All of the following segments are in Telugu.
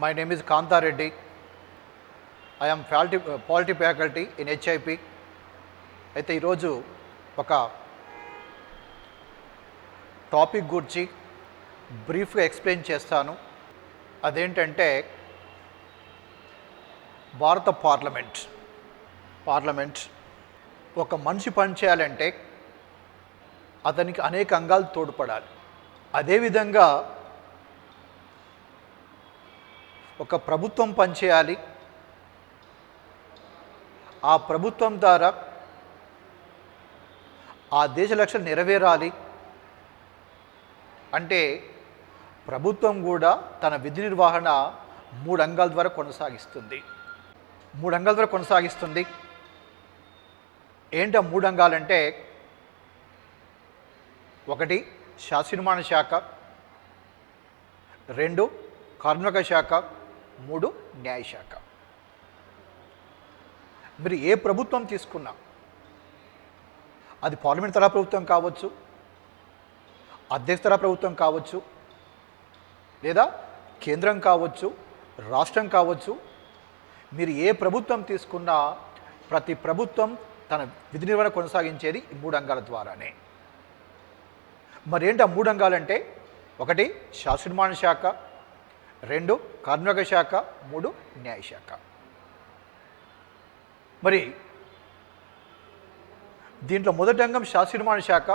My name is Kanta Reddy. I am polity faculty in HIP. అయితే ఈరోజు ఒక టాపిక్ గురించి బ్రీఫ్గా ఎక్స్ప్లెయిన్ చేస్తాను. అదేంటంటే భారత పార్లమెంట్ ఒక మనిషి పని చేయాలంటే అతనికి అనేక అంగాలు తోడ్పడాలి. అదేవిధంగా ఒక ప్రభుత్వం పనిచేయాలి. ఆ ప్రభుత్వం ద్వారా ఆ దేశ లక్ష్యం నెరవేరాలి అంటే ప్రభుత్వం కూడా తన విధి నిర్వహణ మూడు అంగాల ద్వారా కొనసాగిస్తుంది. ఏంటి ఆ మూడు అంగాలంటే, ఒకటి శాసననిర్మాణ శాఖ, రెండు కార్మిక శాఖ, మూడు న్యాయశాఖ. మీరు ఏ ప్రభుత్వం తీసుకున్నా, అది పార్లమెంట్ తరహా ప్రభుత్వం కావచ్చు, అధ్యక్ష తరహా ప్రభుత్వం కావచ్చు, లేదా కేంద్రం కావచ్చు, రాష్ట్రం కావచ్చు, మీరు ఏ ప్రభుత్వం తీసుకున్నా ప్రతి ప్రభుత్వం తన విధి నిర్వహణ కొనసాగించేది ఈ మూడు అంగాల ద్వారానే. మరి ఏంటి ఆ మూడు అంగాలంటే, ఒకటి శాసననిర్మాణ శాఖ, రెండు కార్మిక శాఖ, మూడు న్యాయశాఖ. మరి దీంట్లో మొదటి అంగం శాసననిర్మాణ శాఖ.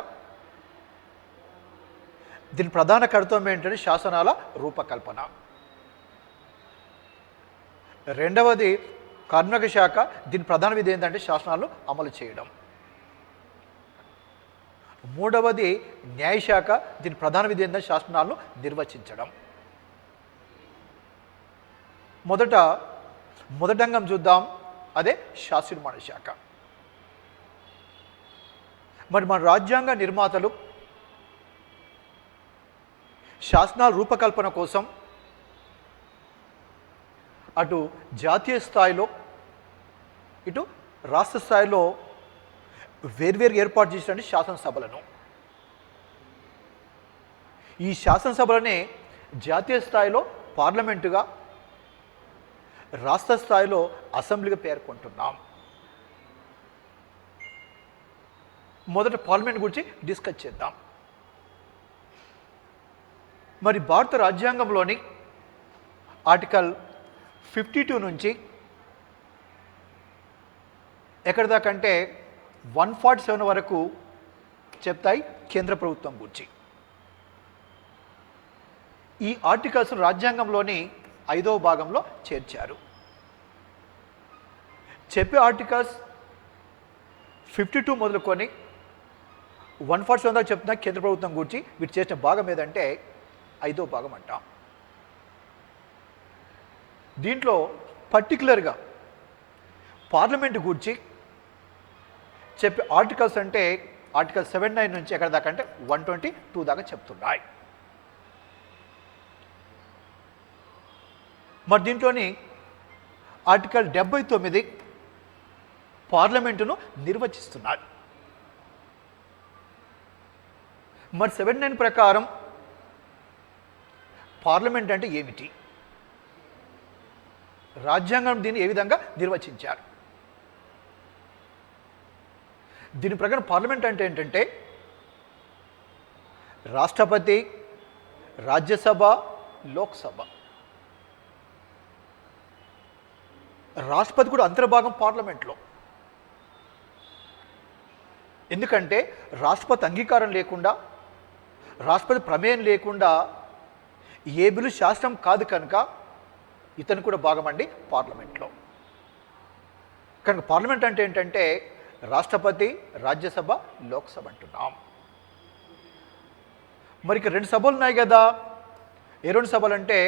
దీని ప్రధాన కర్తవ్యం ఏంటంటే శాసనాల రూపకల్పన. రెండవది కార్మిక శాఖ. దీని ప్రధాన విధి ఏంటంటే శాసనాలను అమలు చేయడం. మూడవది న్యాయశాఖ. దీని ప్రధాన విధి ఏంటంటే శాసనాలను నిర్వచించడం. మొదటి అంగం చూద్దాం, అదే శాసననిర్మాణ శాఖ. మరి మన రాజ్యాంగ నిర్మాతలు శాసనాల రూపకల్పన కోసం అటు జాతీయ స్థాయిలో ఇటు రాష్ట్ర స్థాయిలో వేర్వేరు ఏర్పాటు చేసినటువంటి శాసనసభలను, ఈ శాసనసభలనే జాతీయ స్థాయిలో పార్లమెంటుగా, రాష్ట్ర స్థాయిలో అసెంబ్లీగా పేర్కొంటున్నాం. మొదట పార్లమెంట్ గురించి డిస్కస్ చేద్దాం. మరి భారత రాజ్యాంగంలోని ఆర్టికల్ 52 నుంచి ఎక్కడి దాకా అంటే 147 వరకు చెప్తాయి కేంద్ర ప్రభుత్వం గురించి. ఈ ఆర్టికల్స్ రాజ్యాంగంలోని 5వ భాగంలో చేర్చారు. చెప్పే ఆర్టికల్స్ 52 మొదలుకొని 147 దాకా చెప్తున్నా కేంద్ర ప్రభుత్వం గురించి. వీటి చేసిన భాగం ఏదంటే 5వ భాగం అంటాం. దీంట్లో పర్టికులర్గా పార్లమెంట్ గురించి చెప్పే ఆర్టికల్స్ అంటే ఆర్టికల్ 79 నుంచి ఎక్కడ దాకా అంటే 122 దాకా చెప్తున్నాయి. మరి దీంట్లోని ఆర్టికల్ 79 పార్లమెంటును నిర్వచిస్తున్నారు. మరి 79 ప్రకారం పార్లమెంట్ అంటే ఏమిటి, రాజ్యాంగం దీన్ని ఏ విధంగా నిర్వచించారు? దీని ప్రకారం పార్లమెంట్ అంటే ఏంటంటే రాష్ట్రపతి, రాజ్యసభ, లోక్సభ. రాష్ట్రపతి కూడా అంతర్భాగం పార్లమెంట్లో. ఎందుకంటే రాష్ట్రపతి అంగీకారం లేకుండా, రాష్ట్రపతి ప్రమేయం లేకుండా ఏ బిల్లు శాసనం కాదు కనుక ఇతను కూడా భాగం అండి పార్లమెంట్లో. కనుక పార్లమెంట్ అంటే ఏంటంటే రాష్ట్రపతి, రాజ్యసభ, లోక్సభ అంటున్నాం. మరి ఇక రెండు సభలు ఉన్నాయి కదా. ఏ రెండు సభలు అంటే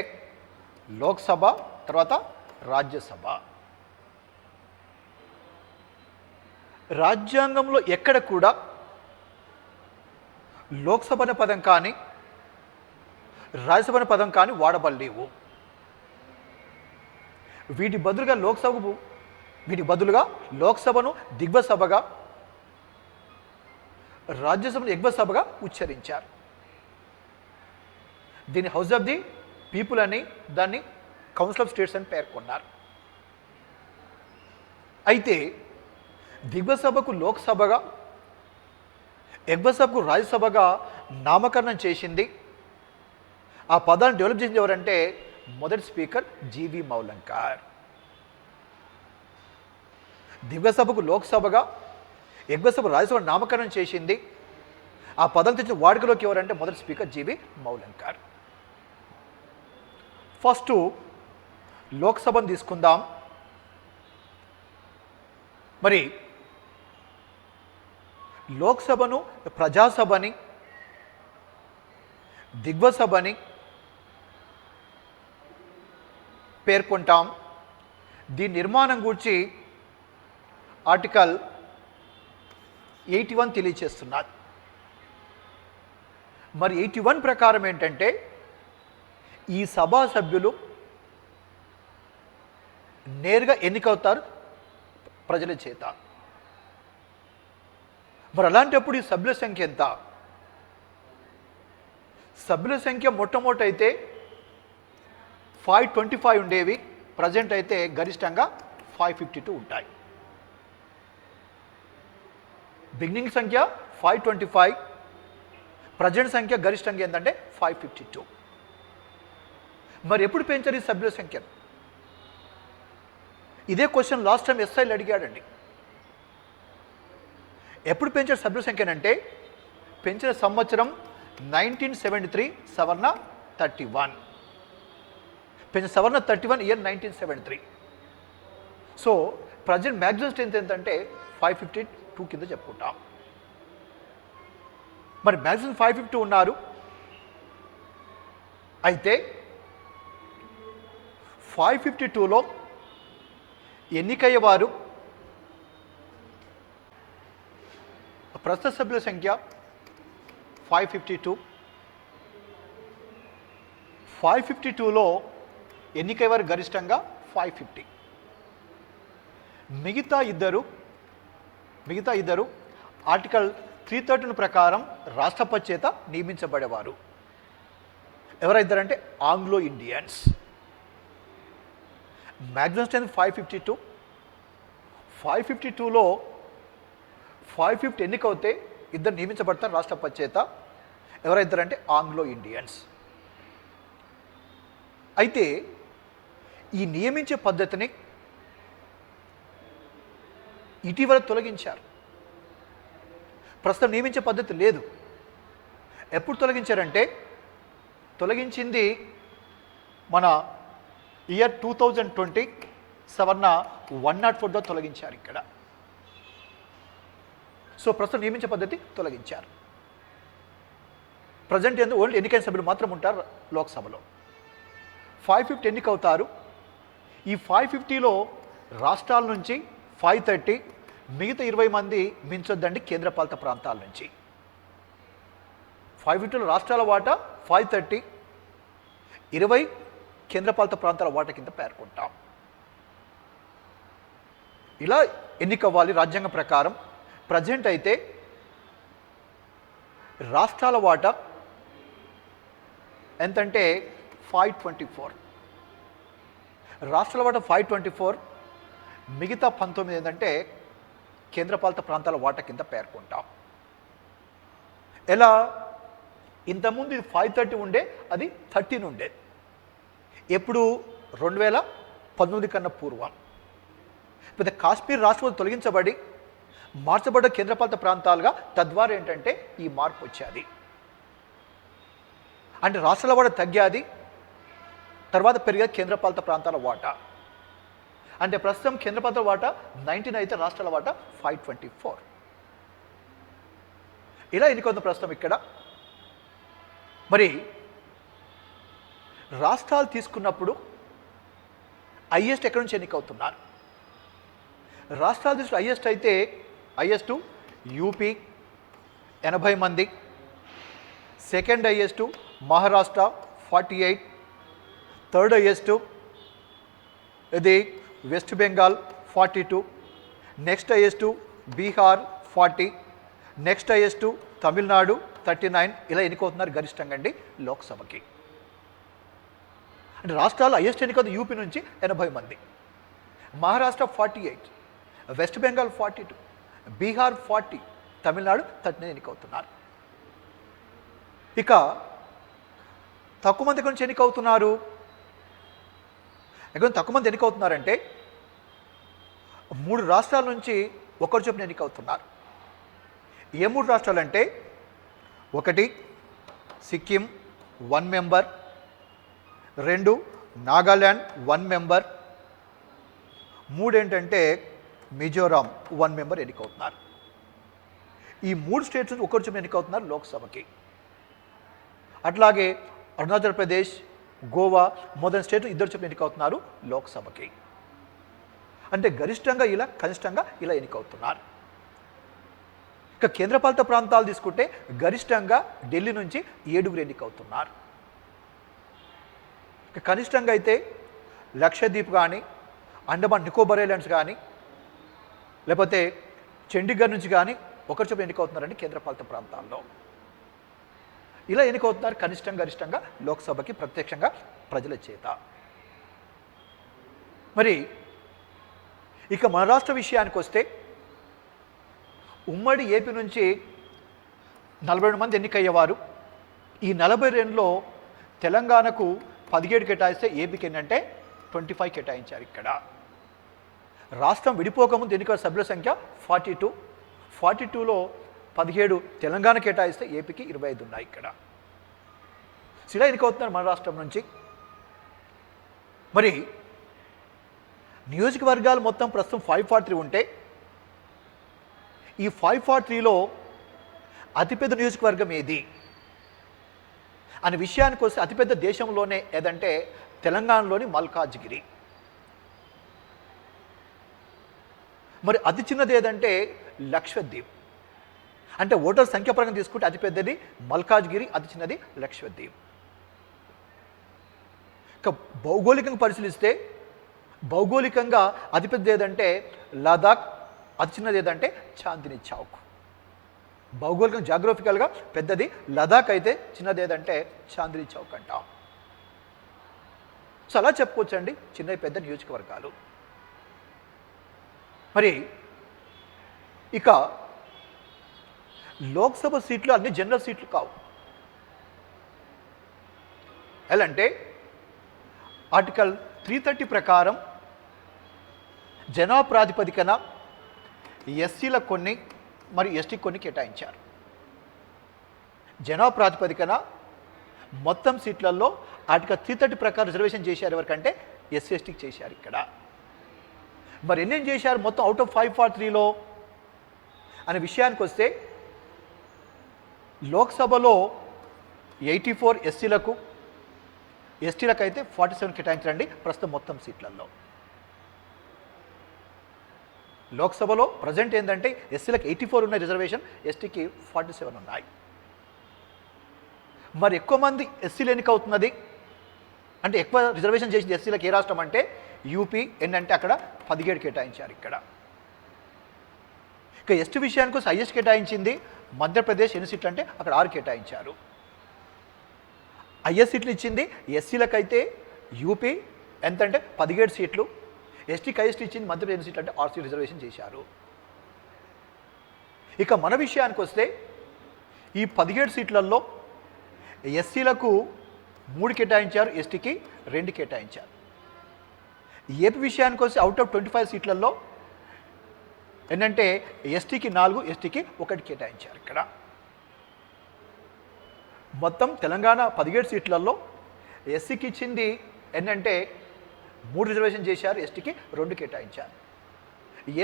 లోక్సభ, తర్వాత రాజ్యసభ. రాజ్యాంగంలో ఎక్కడ కూడా లోక్సభ అనే పదం కానీ రాజ్యసభ అనే పదం కానీ వాడబడలేవు. వీటి బదులుగా లోక్సభను దిగ్వ సభగా, రాజ్యసభను ఎగ్వ సభగా ఉచ్చరించారు. దీన్ని హౌస్ ఆఫ్ ది పీపుల్ అని, దాన్ని కౌన్సిల్ ఆఫ్ స్టేట్స్ అని పేర్కొన్నారు. అయితే దిగువ సభకు లోక్సభగా, ఎగువ సభకు రాజ్యసభగా నామకరణం చేసింది, ఆ పదాన్ని డెవలప్ చేసింది ఎవరంటే మొదటి స్పీకర్ జీవి మౌలంకర్. దిగువ సభకు లోక్సభగా, ఎగువ సభకు రాజ్యసభ నామకరణం చేసింది, ఆ పదం తెచ్చిన వాడుకలోకి ఎవరంటే మొదటి స్పీకర్ జీవి మౌలంకర్. ఫస్ట్ లోక్సభను తీసుకుందాం. మరి లోక్సభను ప్రజాసభని, దిగువ సభని పేర్కొంటాం. దీని నిర్మాణం గురించి ఆర్టికల్ 81 తెలియచేస్తున్నారు. మరి 81 ప్రకారం ఏంటంటే ఈ సభా సభ్యులు నేరుగా ఎన్నికవుతారు ప్రజల చేత. మరి అలాంటప్పుడు ఈ సభ్యుల సంఖ్య ఎంత? సభ్యుల సంఖ్య మొట్టమొదటి అయితే 525 ఉండేవి, ప్రజెంట్ అయితే గరిష్టంగా 552 ఉంటాయి. బిగినింగ్ సంఖ్య 525, ప్రజెంట్ సంఖ్య గరిష్టంగా ఏంటంటే 552. మరి ఎప్పుడు పెంచారు ఈ సభ్యుల సంఖ్యను? ఇదే క్వశ్చన్ లాస్ట్ టైం ఎస్ఐలు అడిగాడండి. ఎప్పుడు పెంచారు సభ్యుల సంఖ్యనంటే పెంచిన సంవత్సరం 1973 సవర్ణ 31, పెంచిన సవర్ణ 31 year 1973. So present maximum strength ఎంతంటే 552 కింద చెప్పుకుంటాం. మరి మ్యాక్సిమం 550 ఉన్నారు. అయితే 552లో ఎన్నికయ్యేవారు ప్రస్తుత సభ్యుల సంఖ్య 552. 552లో ఎన్నికయ్యేవారు గరిష్టంగా 550. మిగతా ఇద్దరు ఆర్టికల్ 313 ప్రకారం రాష్ట్రపతి చేత నియమించబడేవారు. ఎవరైద్దరంటే ఆంగ్లో ఇండియన్స్. Maximum strength 552. 552లో 550 ఎన్నికవుతే ఇద్దరు నియమించబడతారు రాష్ట్రపతి చేత. ఎవరైద్దరంటే ఆంగ్లో ఇండియన్స్. అయితే ఈ నియమించే పద్ధతిని ఇటీవల తొలగించారు. ప్రస్తుతం నియమించే పద్ధతి లేదు. ఎప్పుడు తొలగించారంటే తొలగించింది మన ఇయర్ 2020 సవర్ణ 104లో తొలగించారు ఇక్కడ. సో ప్రస్తుతం నియమించే పద్ధతి తొలగించారు. ప్రజెంట్ ఓన్లీ ఎన్నికైన సభ్యులు మాత్రం ఉంటారు లోక్సభలో. 550 ఎన్నికవుతారు. ఈ 550లో రాష్ట్రాల నుంచి 530, మిగతా 20 మంది మించొద్దండి కేంద్రపాలిత ప్రాంతాల నుంచి. 550లో రాష్ట్రాల వాటా 530, 20 కేంద్రపాలిత ప్రాంతాల వాటా కింద పేర్కొంటాం. ఇలా ఎన్నికవ్వాలి రాజ్యాంగం ప్రకారం. ప్రజెంట్ అయితే రాష్ట్రాల వాటా ఎంతంటే 524. రాష్ట్రాల వాటా 524, మిగతా 19 ఏంటంటే కేంద్రపాలిత ప్రాంతాల వాటా కింద పేర్కొంటాం. ఎలా? ఇంతకుముందు ఇది 530 ఉండే, అది 13 ఉండే. ఎప్పుడు? 2019 కన్నా పూర్వం. ఇప్పుడు కాశ్మీర్ రాష్ట్రం తొలగించబడి మార్చబడ్డ కేంద్రపాలిత ప్రాంతాలుగా, తద్వారా ఏంటంటే ఈ మార్పు వచ్చేది. అంటే రాష్ట్రాల వాటా తగ్గాది, తర్వాత పెరిగే కేంద్రపాలిత ప్రాంతాల వాటా. అంటే ప్రస్తుతం కేంద్రపాలిత వాటా 19 అయితే రాష్ట్రాల వాటా 524. ఇలా ఎన్నికొంది ప్రస్తుతం ఇక్కడ. మరి రాష్ట్రాలు తీసుకున్నప్పుడు హైయెస్ట్ ఎక్కడి నుంచి ఎన్నికవుతున్నారు? రాష్ట్రాలు తీసుకున్న హైయెస్ట్ అయితే హైయెస్ట్ యూపీ 80 మంది, second highest Maharashtra 48, third highest ఇది West Bengal 42, next highest Bihar 40, next highest Tamil Nadu 39. ఇలా ఎన్నికవుతున్నారు గరిష్టంగా అండి లోక్సభకి. అంటే రాష్ట్రాల్లో హైయెస్ట్ ఎన్నిక యూపీ నుంచి 80 మంది, మహారాష్ట్ర 48, వెస్ట్ బెంగాల్ 42, బీహార్ 40, తమిళనాడు 39 ఎన్నికవుతున్నారు. ఇక తక్కువ మంది గురించి ఎన్నికవుతున్నారు. ఎక్కడ తక్కువ మంది ఎన్నికవుతున్నారంటే 3 రాష్ట్రాల నుంచి ఒకరు చొప్పున ఎన్నికవుతున్నారు. ఏ 3 రాష్ట్రాలు అంటే 1 సిక్కిం 1 మెంబర్, 2 నాగాల్యాండ్ 1 మెంబర్, 3 ఏంటంటే మిజోరాం 1 మెంబర్ ఎన్నికవుతున్నారు. ఈ 3 స్టేట్స్ నుంచి ఒకరు చొప్పున ఎన్నికవుతున్నారు లోక్సభకి. అట్లాగే అరుణాచల్ ప్రదేశ్, గోవా మొదలైన స్టేట్లు 2 చొప్పున ఎన్నికవుతున్నారు లోక్సభకి. అంటే గరిష్టంగా ఇలా కనిష్టంగా ఇలా ఎన్నికవుతున్నారు. ఇక కేంద్రపాలిత ప్రాంతాలు తీసుకుంటే గరిష్టంగా ఢిల్లీ నుంచి 7 ఎన్నికవుతున్నారు. ఇక కనిష్టంగా అయితే లక్షద్వీప్ కానీ, అండమాన్ నికోబార్ ఐలాండ్స్ కానీ, లేకపోతే చండీగఢ్ నుంచి కానీ ఒకరి చొప్పున ఎన్నికవుతున్నారండి కేంద్రపాలిత ప్రాంతాల్లో. ఇలా ఎన్నికవుతున్నారు కనిష్టంగా గరిష్టంగా లోక్సభకి ప్రత్యక్షంగా ప్రజల చేత. మరి ఇక మన రాష్ట్ర విషయానికి వస్తే ఉమ్మడి ఏపీ నుంచి 42 మంది ఎన్నికయ్యేవారు. ఈ 42లో తెలంగాణకు 17 కేటాయిస్తే ఏపీకి ఏంటంటే 25 కేటాయించారు. ఇక్కడ రాష్ట్రం విడిపోకముందు ఎన్నికల సభ్యుల సంఖ్య 42, 42లో 17 తెలంగాణ కేటాయిస్తే ఏపీకి 25 ఉన్నాయి. ఇక్కడ ఇలా ఎన్నికవుతున్నారు మన రాష్ట్రం నుంచి. మరి నియోజకవర్గాలు మొత్తం ప్రస్తుతం 543 ఉంటే ఈ 543లో అతిపెద్ద నియోజకవర్గం ఏది అనే విషయానికి వస్తే అతిపెద్ద దేశంలోనే ఏదంటే తెలంగాణలోని మల్కాజ్గిరి. మరి అతి చిన్నది ఏదంటే లక్షద్వీప్. అంటే ఓటర్ సంఖ్య పరంగా తీసుకుంటే అతిపెద్దది మల్కాజ్గిరి, అతి చిన్నది లక్షద్వీప్. ఇక భౌగోళికంగా పరిశీలిస్తే భౌగోళికంగా అతిపెద్దది ఏదంటే లదాఖ్, అతి చిన్నది ఏదంటే చాందిని చౌక్. భౌగోళికంగా జాగ్రఫికల్గా పెద్దది లదాఖ్ అయితే చిన్నది ఏదంటే చాందిని చౌక్ అంటాం. సో అలా చెప్పుకోవచ్చండి చిన్న పెద్ద నియోజకవర్గాలు. మరి ఇక లోక్సభ సీట్లు అన్ని జనరల్ సీట్లు కావు. ఎలా అంటే ఆర్టికల్ 330 ప్రకారం జనాభా ప్రాతిపదికన ఎస్సీలకు కొన్ని మరియు ఎస్టీకి కొన్ని కేటాయించారు. జనాభా ప్రాతిపదికన మొత్తం సీట్లలో ఆర్టికల్ 330 ప్రకారం రిజర్వేషన్ చేశారు. ఎవరికంటే ఎస్సీ ఎస్టీకి చేశారు. ఇక్కడ మరి ఎన్నేం చేశారు మొత్తం అవుట్ ఆఫ్ 543లో అనే విషయానికి వస్తే లోక్సభలో 84 ఎస్సీలకు, ఎస్టీలకు అయితే 47 కేటాయించారండి ప్రస్తుతం మొత్తం సీట్లలో. లోక్సభలో ప్రజెంట్ ఏంటంటే ఎస్సీలకు 84 ఉన్నాయి రిజర్వేషన్, ఎస్టీకి 47 ఉన్నాయి. మరి ఎక్కువ మంది ఎస్సీలు ఎన్నికవుతున్నది అంటే ఎక్కువ రిజర్వేషన్ చేసింది ఎస్సీలకు ఏ రాష్ట్రం అంటే యూపీ. ఏంటంటే అక్కడ 17 కేటాయించారు. ఇక్కడ ఇక ఎస్టీ విషయానికి వస్తే హైయెస్ట్ కేటాయించింది మధ్యప్రదేశ్. ఎన్ని సీట్లు అంటే అక్కడ 6 కేటాయించారు. హైయెస్ట్ సీట్లు ఇచ్చింది ఎస్సీలకు అయితే యూపీ ఎంతంటే 17 సీట్లు, ఎస్టీకి హైయెస్ట్ ఇచ్చింది మధ్యప్రదేశ్ సీట్లు అంటే 6 సీట్లు రిజర్వేషన్ చేశారు. ఇక మన విషయానికి వస్తే ఈ 17 సీట్లలో ఎస్సీలకు 3 కేటాయించారు, ఎస్టీకి 2 కేటాయించారు. ఏపీ విషయానికి వస్తే అవుట్ ఆఫ్ 25 సీట్లలో ఏంటంటే ఎస్టీకి 4, ఎస్టీకి 1 కేటాయించారు. ఇక్కడ మొత్తం తెలంగాణ 17 సీట్లలో ఎస్సీకి ఇచ్చింది ఏంటంటే 3 రిజర్వేషన్ చేశారు, ఎస్టీకి 2 కేటాయించారు.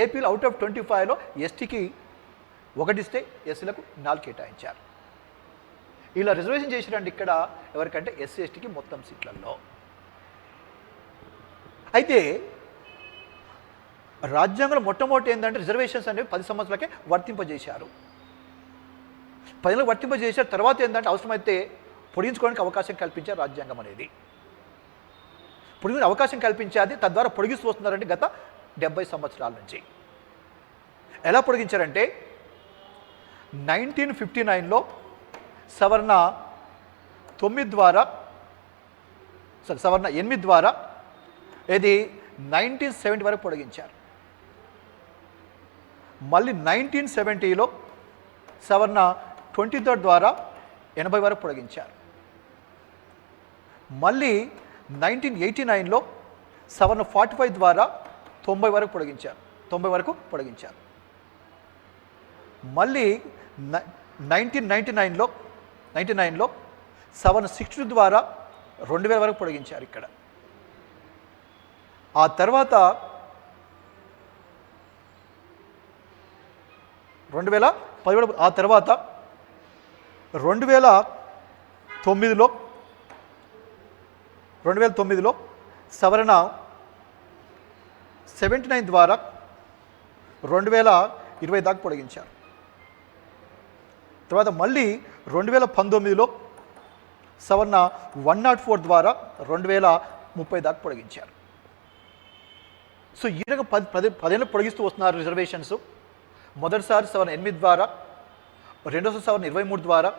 ఏపీలో అవుట్ ఆఫ్ 25లో ఎస్టీకి 1 ఇస్తే ఎస్సీలకు 4 కేటాయించారు. ఇలా రిజర్వేషన్ చేశారండి ఇక్కడ ఎవరికంటే ఎస్సీ ఎస్టీకి మొత్తం సీట్లలో. అయితే రాజ్యాంగంలో మొట్టమొదటి ఏంటంటే రిజర్వేషన్స్ అనేవి 10 సంవత్సరాలకే వర్తింపజేశారు. 10 వర్తింపజేశారు. తర్వాత ఏంటంటే అవసరమైతే పొడిగించుకోవడానికి అవకాశం కల్పించారు రాజ్యాంగం అనేది. పొడిగిన అవకాశం కల్పించేది, తద్వారా పొడిగిస్తూ వస్తున్నారంటే గత 70 సంవత్సరాల నుంచి. ఎలా పొడిగించారంటే 1959లో సవరణ 9 ద్వారా సవరణ 8 ద్వారా ఇది 1970 వరకు పొడిగించారు. మళ్ళీ 1970లో సవరణ 23 ద్వారా 80 వరకు పొడిగించారు. మళ్ళీ 1989లో సవరణ 45 ద్వారా 90 వరకు పొడిగించారు. మళ్ళీ 1999లో సవరణ 62 ద్వారా 2000 వరకు పొడిగించారు ఇక్కడ. ఆ తర్వాత 2017 ఆ తర్వాత 2009లో సవరణ 79 ద్వారా 2020 దాకా పొడిగించారు. తర్వాత మళ్ళీ 2019లో సవరణ 104 ద్వారా 2030 దాకా పొడిగించారు. సో ఈ రకంగా 10 ఏళ్ళు పొడిగిస్తూ వస్తున్నారు రిజర్వేషన్స్. మొదటిసారి సవరణ 8 ద్వారా, రెండోసారి సవరణ 23 ద్వారా,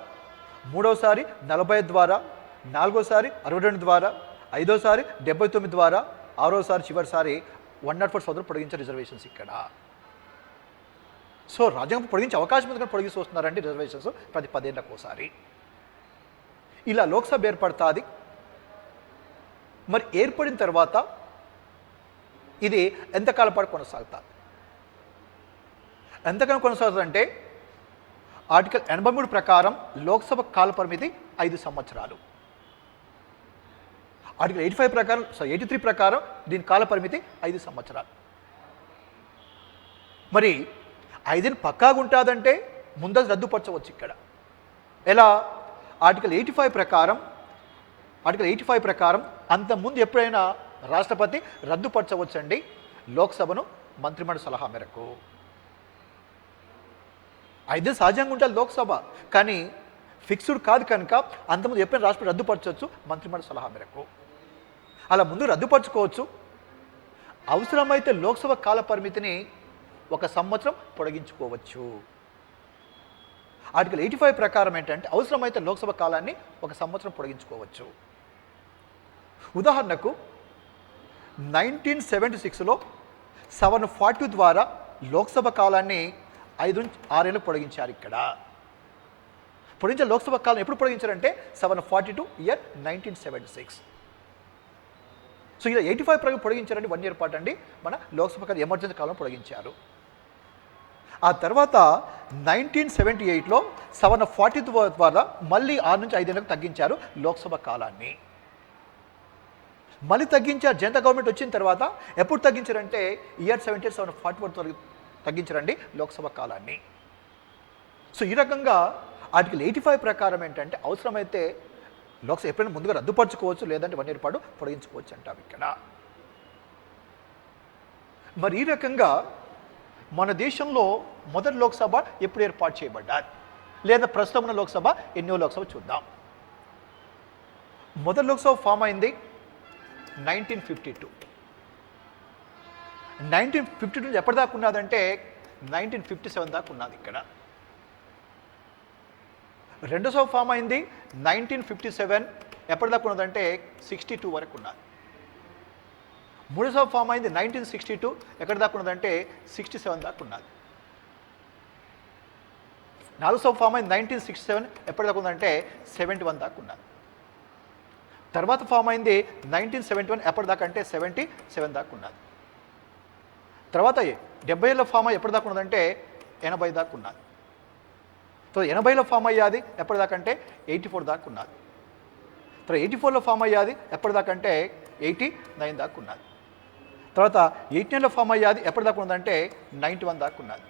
మూడోసారి 45 ద్వారా, నాలుగోసారి 62 ద్వారా, ఐదోసారి 79 ద్వారా, ఆరోసారి చివరిసారి 104 సవరణ పొడిగించారు రిజర్వేషన్స్ ఇక్కడ. సో రాజ్యాంగం పొడిగించే అవకాశం ఉంది కానీ పొడిగిస్తూ వస్తున్నారండి రిజర్వేషన్స్ ప్రతి 10 ఏళ్ళకు ఒకసారి. ఇలా లోక్సభ ఏర్పడుతుంది. మరి ఏర్పడిన తర్వాత ఇది ఎంతకాలం పాటు కొనసాగుతుంది? ఎంతకాలం కొనసాగుతుందంటే ఆర్టికల్ 83 ప్రకారం లోక్సభ కాల పరిమితి 5 సంవత్సరాలు. ఆర్టికల్ 83 ప్రకారం దీని కాల పరిమితి 5 సంవత్సరాలు. మరి 5 ఏళ్ళు పక్కాగా ఉంటుందంటే ముందస్తు రద్దుపరచవచ్చు ఇక్కడ. ఎలా? ఆర్టికల్ 85 ప్రకారం అంతకుముందు ఎప్పుడైనా రాష్ట్రపతి రద్దుపరచవచ్చండి లోక్సభను మంత్రిమండలి సలహా మేరకు. 5 ఏళ్ళు సహజంగా ఉంటుంది లోక్సభ, కానీ ఫిక్స్డ్ కాదు కనుక అంతకుముందు ఎప్పుడైనా రాష్ట్రపతి రద్దుపరచవచ్చు మంత్రిమండలి సలహా మేరకు. అలా ముందు రద్దుపరచుకోవచ్చు. అవసరమైతే లోక్సభ కాల పరిమితిని 1 సంవత్సరం పొడిగించుకోవచ్చు. ఆర్టికల్ 85 ప్రకారం ఏంటంటే అవసరమైతే లోక్సభ కాలాన్ని 1 సంవత్సరం పొడిగించుకోవచ్చు. ఉదాహరణకు 1976లో సవరణ 40 ద్వారా లోక్సభ కాలాన్ని 5 నుంచి 6 ఏళ్ళకు పొడిగించారు ఇక్కడ. పొడిగించే లోక్సభ కాలం ఎప్పుడు పొడిగించారంటే సవరణ 42 ఇయర్ 1976. సో ఇలా 85 ప్రకారం పొడిగించారండి 1 ఇయర్ పాటు అండి మన లోక్సభ కాలం ఎమర్జెన్సీ కాలం పొడిగించారు. ఆ తర్వాత 1978లో సవరణ 40 ద్వారా మళ్ళీ 6 నుంచి 5 ఏళ్ళకు తగ్గించారు లోక్సభ కాలాన్ని. మళ్ళీ తగ్గించారు. జనతా గవర్నమెంట్ వచ్చిన తర్వాత ఎప్పుడు తగ్గించారంటే ఇయర్ 78 సవరణ 41 వరకు తగ్గించారండి లోక్సభ కాలాన్ని. సో ఈ రకంగా ఆర్టికల్ 85 ప్రకారం ఏంటంటే అవసరమైతే లోక్సభ ఎప్పుడైనా ముందుగా రద్దుపరచుకోవచ్చు, లేదంటే 1 ఇయర్ పాటు పొడిగించుకోవచ్చు అంటాం ఇక్కడ. మరి ఈ రకంగా మన దేశంలో మొదటి లోక్సభ ఎప్పుడు ఏర్పాటు చేయబడ్డారు, లేదా ప్రస్తుతం ఉన్న లోక్సభ ఎన్నో లోక్సభ చూద్దాం. మొదటి లోక్సభ ఫామ్ అయింది 1952. 1952 నుంచి ఎప్పటిదాకా ఉన్నదంటే 1957 దాకా ఉన్నది ఇక్కడ. రెండో సభ ఫామ్ అయింది 1957, ఎప్పటిదాకా ఉన్నదంటే 62 వరకు ఉన్నది. మూడో సభ ఫామ్ అయింది 1962, ఎక్కడి దాకా ఉన్నదంటే 67 దాకా ఉన్నది. నాలుగో సభ ఫామ్ అయింది 1967, ఎప్పటిదాకా ఉందంటే 71 దాకా ఉన్నది. తర్వాత ఫామ్ అయింది 1971, ఎప్పటిదాకా అంటే 77 దాకా ఉన్నది. తర్వాత 70లో ఫామ్ అయ్యి ఎప్పటిదాకా ఉన్నదంటే 80 దాకా ఉన్నది. తర్వాత 80లో ఫామ్ అయ్యాది ఎప్పటిదాకా అంటే 84 దాకా ఉన్నది. తర్వాత 84లో ఫామ్ అయ్యాది ఎప్పటిదాకా అంటే 89 దాకా ఉన్నది. తర్వాత 89లో ఫామ్ అయ్యాది ఎప్పటిదాకా ఉందంటే 91 దాకా ఉన్నది.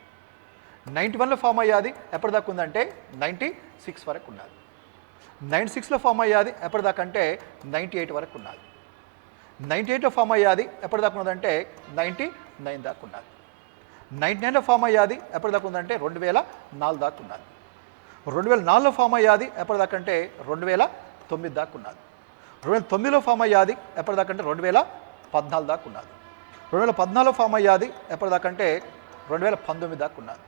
91లో ఫామ్ అయ్యాది ఎప్పటిదాకా ఉందంటే 96 వరకు ఉన్నది. 96లో ఫామ్ అయ్యాది ఎప్పటిదాకా అంటే 98 వరకు ఉన్నది. 98లో ఫామ్ అయ్యాది ఎప్పటిదాకా ఉన్నదంటే 99 దాకా ఉన్నది. 99లో ఫామ్ అయ్యాది ఎప్పటిదాకా ఉందంటే 2004 దాకా ఉన్నది. 2004లో ఫామ్ అయ్యాది ఎప్పటిదాకా అంటే 2009 దాకా ఉన్నది. 2009లో ఫామ్ అయ్యాది ఎప్పటిదాకా అంటే 2014 దాకా ఉన్నది. 2014లో ఫామ్ అయ్యాది ఎప్పటిదాకా అంటే 2019 దాకా ఉన్నది.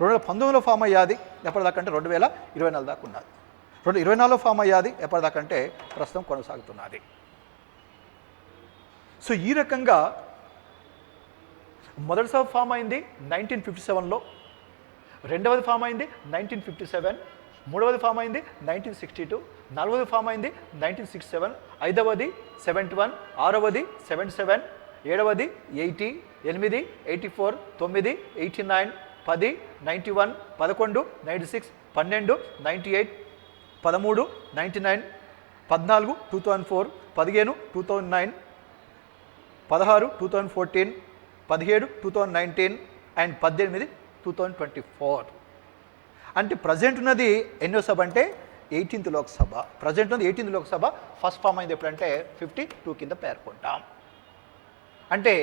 2019లో ఫామ్ అయ్యాది ఎప్పటిదాకా అంటే 2024 దాకా ఉన్నది. 2024లో ఫామ్ అయ్యాది ఎప్పటిదాకా అంటే ప్రస్తుతం కొనసాగుతున్నది. సో ఈ రకంగా మొదటి సభ ఫామ్ అయింది 1957లో, రెండవది ఫామ్ అయింది 1957, మూడవది ఫామ్ అయింది 1962, నాలుగవది ఫామ్ అయింది 1967, ఐదవది 71, ఆరవది 77, ఏడవది 80, 8 84, 9 89, 10 91, 11 96, 12 98, 13 99, 14 2004, 15 2009, 16 2014, 17 2019 అండ్ 18 2024. అంటే ప్రజెంట్ ఉన్నది ఎన్నో సభ అంటే 18th లోక్సభ. ప్రజెంట్ ఉన్నది 18th లోక్సభ. ఫస్ట్ ఫామ్ అయింది ఎప్పుడంటే 52 కింద పేర్కొంటాం. అంటే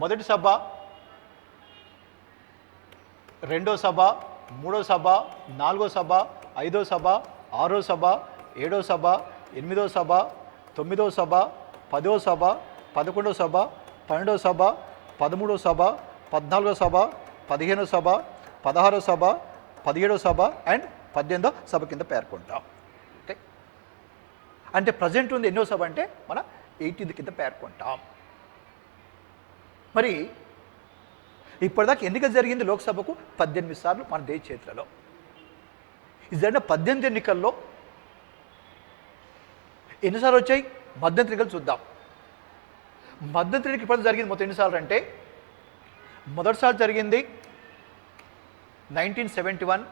మొదటి సభ, రెండో సభ, మూడో సభ, నాలుగో సభ, ఐదో సభ, ఆరో సభ, ఏడో సభ, ఎనిమిదో సభ, తొమ్మిదో సభ, 10వ సభ, 11వ సభ, 12వ సభ, 13వ సభ, 14వ సభ, 15వ సభ, 16వ సభ, 17వ సభ అండ్ 18వ సభ కింద పేర్కొంటాం. ఓకే, అంటే ప్రజెంట్ ఉంది ఎన్నో సభ అంటే మన 18th కింద పేర్కొంటాం. మరి ఇప్పటిదాకా ఎన్నిక జరిగింది లోక్సభకు 18 సార్లు మన దేశ చరిత్రలో. ఇది జరిగిన 18 ఎన్నికల్లో ఎన్నిసార్లు వచ్చాయి? మధ్యంతర ఎన్నికలు చూద్దాం. మధ్యంతర ఎన్నిక ఇప్పుడు జరిగింది మొత్తం ఎన్నిసార్లు అంటే, మొదటిసారి జరిగింది 1971,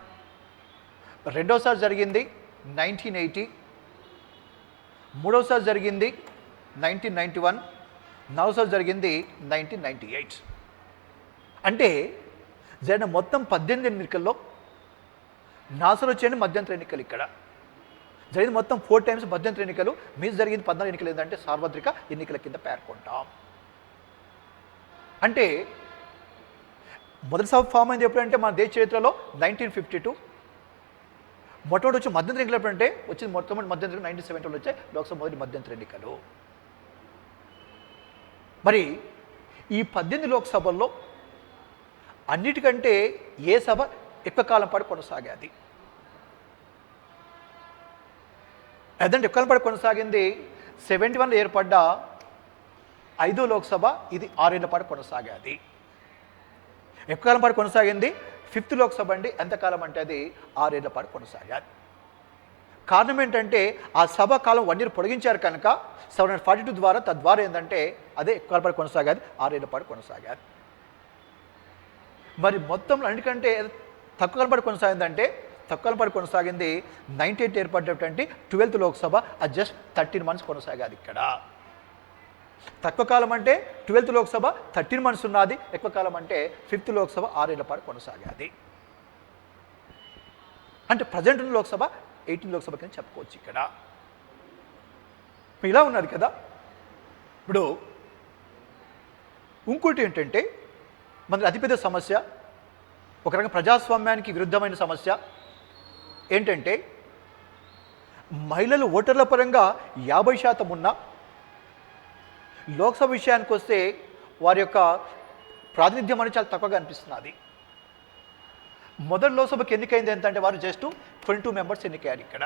రెండోసారి జరిగింది 1980, మూడోసారి జరిగింది 1991, నాలుగోసారి జరిగింది 1998. అంటే జరిగిన మొత్తం 18 ఎన్నికల్లో 4 సార్లు వచ్చేయండి మధ్యంతర ఎన్నికలు. ఇక్కడ జరిగింది మొత్తం 4 times మధ్యంతర ఎన్నికలు. మీద జరిగింది 14 ఎన్నికలు ఏంటంటే సార్వత్రిక ఎన్నికల కింద పేర్కొంటాం. అంటే మొదటి సభ ఫామ్ అయింది ఎప్పుడంటే మన దేశ చరిత్రలో 1952. మొట్టమొదటి వచ్చి మధ్యంతర ఎన్నికలు ఎప్పుడంటే వచ్చింది మొట్టమొదటి మధ్యంతర 1970లో వచ్చాయి లోక్సభ మొదటి మధ్యంతర ఎన్నికలు. మరి ఈ 18 లోక్సభల్లో అన్నిటికంటే ఏ సభ ఎక్కువ కాలం పాటు కొనసాగేది? అదంటే ఎక్కువ కాలం పాటు కొనసాగింది 71లో ఏర్పడ్డ 5వ లోక్సభ. ఇది 6 ఏళ్ల పాటు కొనసాగేది. ఎక్కువ కాలం పాటు కొనసాగింది 5th లోక్సభ అండి. ఎంతకాలం అంటే అది 6 ఏళ్ల పాటు కొనసాగేది. కారణం ఏంటంటే ఆ సభ కాలం 1 year పొడిగించారు కనుక 742 ద్వారా తద్వారా ఏంటంటే అదే ఎక్కువ కాలం పాటు కొనసాగేది, 6 ఏళ్ల పాటు కొనసాగేది. మరి మొత్తం అన్నిటికంటే తక్కువ కాలం పాటు కొనసాగిందంటే తక్కువ కాలం పాటు కొనసాగింది 98 ఏర్పడేటువంటి 12th లోక్సభ. అది జస్ట్ 13 months కొనసాగేది. ఇక్కడ తక్కువ కాలం అంటే 12th లోక్సభ 13 months ఉన్నది. ఎక్కువ కాలం అంటే 5th లోక్సభ 6 ఏళ్ల పాటు కొనసాగేది. అంటే ప్రజెంట్ ఉన్న లోక్సభ 18 లోక్సభ కింద చెప్పుకోవచ్చు. ఇక్కడ ఇలా ఉన్నది కదా. ఇప్పుడు ఇంకోటి ఏంటంటే మన అతిపెద్ద సమస్య, ఒక రకంగా ప్రజాస్వామ్యానికి విరుద్ధమైన సమస్య ఏంటంటే మహిళలు ఓటర్ల పరంగా 50% ఉన్న లోక్సభ విషయానికి వస్తే వారి యొక్క ప్రాతినిధ్యం అనేది చాలా తక్కువగా అనిపిస్తున్నది. మొదటి లోక్సభకి ఎన్నికైంది ఎంతంటే వారు జస్ట్ 22 members ఎన్నికయ్యారు. ఇక్కడ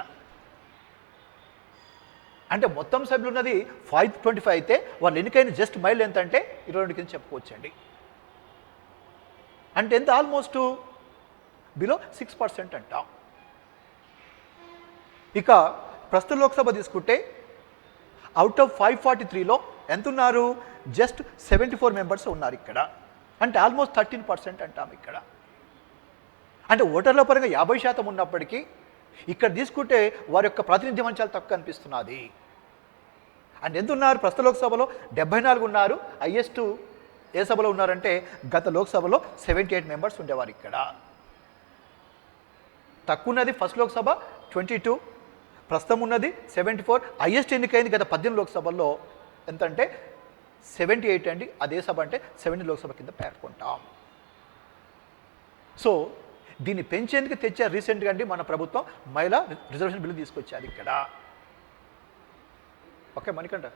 అంటే మొత్తం సభ్యులు ఉన్నది 525 అయితే వాళ్ళు ఎన్నికైన జస్ట్ మైల్ ఎంత అంటే 22 కింద చెప్పుకోవచ్చండి. అంటే ఎంత? ఆల్మోస్ట్ బిలో 6% అంటాం. ఇక ప్రస్తుత లోక్సభ తీసుకుంటే అవుట్ ఆఫ్ 543లో ఎంత ఉన్నారు? జస్ట్ 74 members ఉన్నారు ఇక్కడ. అంటే ఆల్మోస్ట్ 13% అంటాం ఇక్కడ. అంటే ఓటర్ల పరంగా 50% ఉన్నప్పటికీ ఇక్కడ తీసుకుంటే వారి యొక్క ప్రాతినిధ్యం అని చాలా తక్కువ అనిపిస్తున్నది. అండ్ ఎంత ఉన్నారు? ప్రస్తుత లోక్సభలో 74 ఉన్నారు. హైయెస్ట్ ఏ సభలో ఉన్నారంటే గత లోక్సభలో 78 members ఉండేవారు. ఇక్కడ తక్కువ ఉన్నది ఫస్ట్ లోక్సభ 22, ప్రస్తుతం ఉన్నది 74. హైయెస్ట్ ఎన్నికైంది గత 18 లోక్సభల్లో ఎంతంటే 78 అండి. అదే సభ అంటే 70 లోక్సభ కింద పేర్కొంటాం. సో దీన్ని పెంచేందుకు తెచ్చారు రీసెంట్గా అండి మన ప్రభుత్వం మహిళా రిజర్వేషన్ బిల్లు తీసుకొచ్చారు ఇక్కడ. ఓకే మణికంఠ.